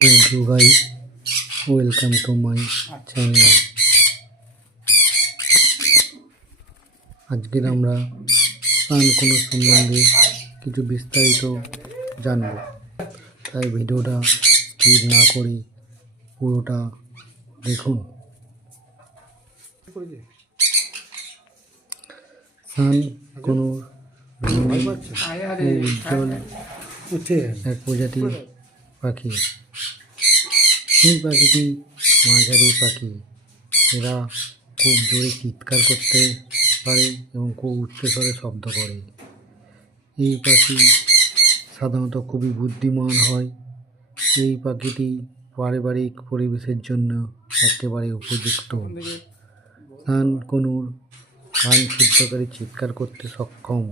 Thank you guys. Welcome to my channel. আজকের আমরা কোনো সম্বন্ধে কিছু বিস্তারিত জানব, তাই ভিডিওটা স্কিপ না করে পুরোটা দেখুন। কোনো উজ্জ্বল এক প্রজাতির পাখি। এই পাখিটি মাঝারি পাখি। এরা খুব জোরে চিৎকার করতে পারে এবং খুব উচ্চস্বরে শব্দ করে। এই পাখি সাধারণত খুবই বুদ্ধিমান হয়। এই পাখিটি পারিবারিক পরিবেশের জন্য একেবারে উপযুক্ত। কনুর কান ছিদ্রকারী চিৎকার করতে সক্ষম।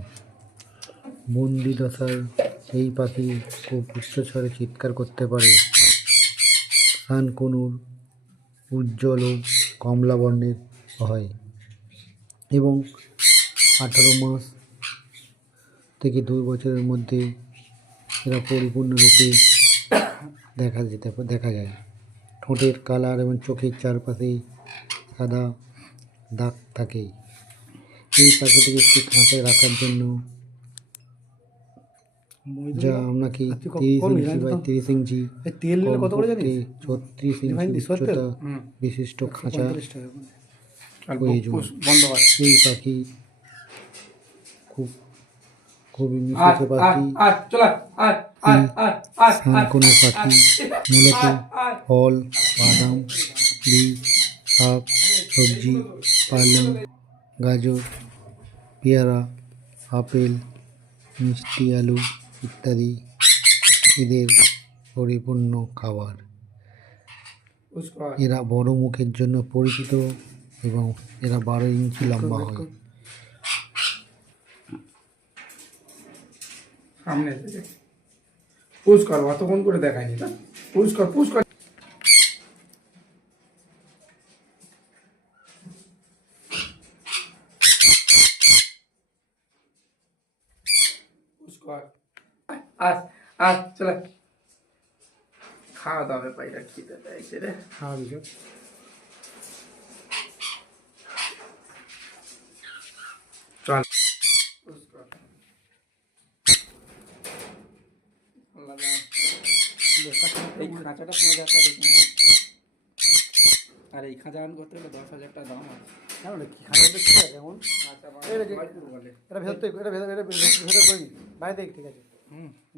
বন্দি দশায় এই পাখি খুব উচ্চস্বরে চিৎকার করতে পারে। কনুর উজ্জ্বল ও কমলা বর্ণের হয় এবং 18 মাস থেকে 2 বছরের মধ্যে এরা পরিপূর্ণরূপে দেখা যায়। ঠোঁটের কালার এবং চোখের চারপাশে সাদা দাগ থাকে। এই পাখিটিকে একটি খাঁচায় রাখার জন্য যা আপনাকে 30 ইঞ্চি বাই 30 ইঞ্চি 36 ইঞ্চি উচ্চতা বিশিষ্ট খাঁচা প্রয়োজন। এই পাখি খুবই মিশুকে পাখি। কোনো পাখি মূলত ফল, বাদাম, বীজ, শাক সবজি, পালং, গাজর, পেয়ারা, আপেল, মিষ্টি আলু ইত্যাদি এদের পরিপূর্ণ খাবার। এরা বড় মুখের জন্য পরিচিত এবং এরা 12 ইঞ্চি লম্বা হয়। সামনে পুশ কর, অতক্ষণ করে দেখায়নি না। পুশ কর পুশ কর পুশ কর। আজ চলে খাওয়া দাওয়া পাইরা খিদে পেয়েছে রে। খাওয়া দিও চল পুশ কর। এই খাঁচাটা 5000 টাকা আর এই খাঁচা রান করতে গেলে 10,000 টাকা দাম আছে। কেমন কি খাঁচাটা ঠিক আছে? কেমন এটা ভেতর থেকে এটা ভেতর করে নি বাইরে থেকে। ঠিক আছে,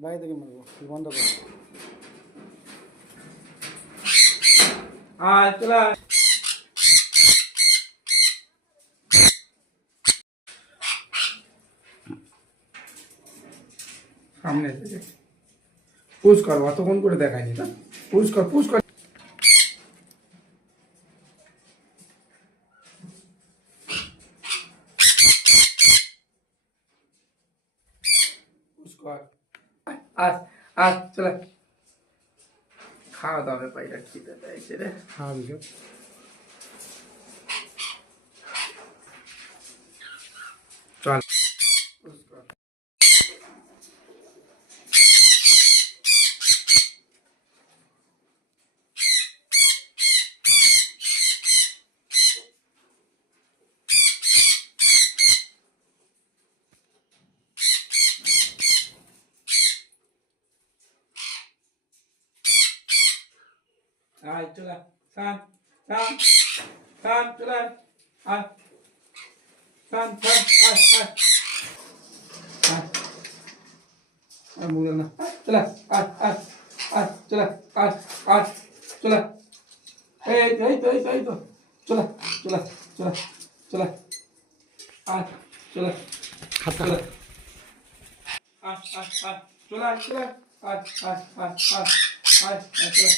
বাইরে থেকে মারবো, বন্ধ করো। চলা সামনে পুশ কর, অতক্ষণ করে দেখায়নি না। পুশ কর পুশ কর পুশ কর। চলে খাওয়া দাওয়া পাইরা খিদে পেয়েছে রে। খাওয়া দিও চল পুশ কর। চলে চলে মুড়ে না চলে চলে চলে এই তো চলে চলে চলে চলে চলে খাতা চলে চলে চলে চলে